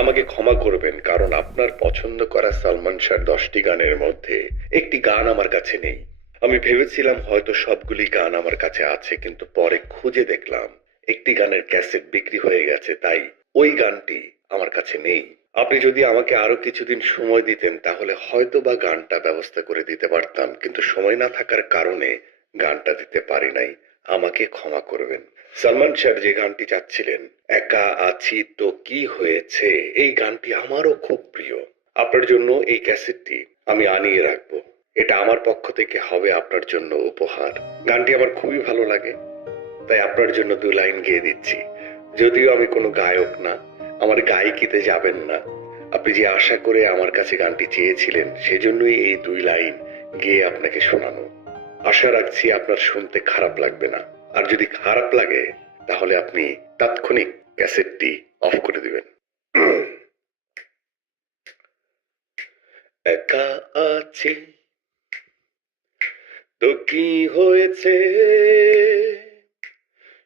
আমাকে ক্ষমা করবেন, কারণ আপনার পছন্দ করা সালমান শাহর 10টি গানের মধ্যে একটি গান আমার কাছে নেই। আমি ভেবেছিলাম হয়তো সবগুলি গান আমার কাছে আছে, কিন্তু পরে খুঁজে দেখলাম একটি গানের ক্যাসেট বিক্রি হয়ে গেছে, তাই ওই গানটি আমার কাছে নেই। আপনি যদি আমাকে আরো কিছুদিন সময় দিতেন তাহলে হয়তো বা গানটা ব্যবস্থা করে দিতে পারতাম, কিন্তু সময় না থাকার কারণে গানটা দিতে পারি নাই। আমাকে ক্ষমা করবেন। সালমান শাহ যে গানটি চাচ্ছিলেন, একা আছি তো কি হয়েছে, এই গানটি আমারও খুব প্রিয়। আপনার জন্য এই ক্যাসেটটি আমি আনিয়ে রাখবো। এটা আমার পক্ষ থেকে হবে আপনার জন্য উপহার। গানটি আমার খুবই ভালো লাগে, তাই আপনার জন্য 2 লাইন গেয়ে দিচ্ছি। যদিও আমি কোনো গায়ক না, আমার গায়িকিতে যাবেন না। আপনি যে আশা করে আমার কাছে গানটি চেয়েছিলেন, সেজন্যই এই 2 লাইন গেয়ে আপনাকে শোনানো। আশা রাখছি আপনার শুনতে খারাপ লাগবে না। আর যদি খারাপ লাগে তাহলে আপনি তাৎক্ষণিক ক্যাসেটটি অফ করে দিবেন। একা আছি তো কি হয়েছে,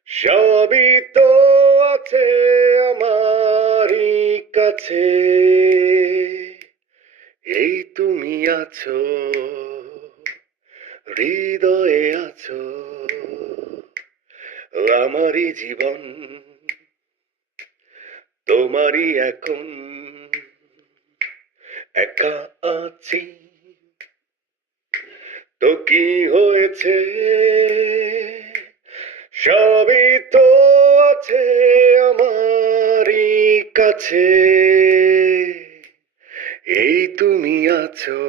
সবই তো আছে আমারই কাছে। এই তুমি আছো, হৃদয়ে আছো, আমারই জীবন তোমারই এখন। একা আছি তো কি হয়েছে, সবই তো আছে আমারই কাছে। এই তুমি আছো,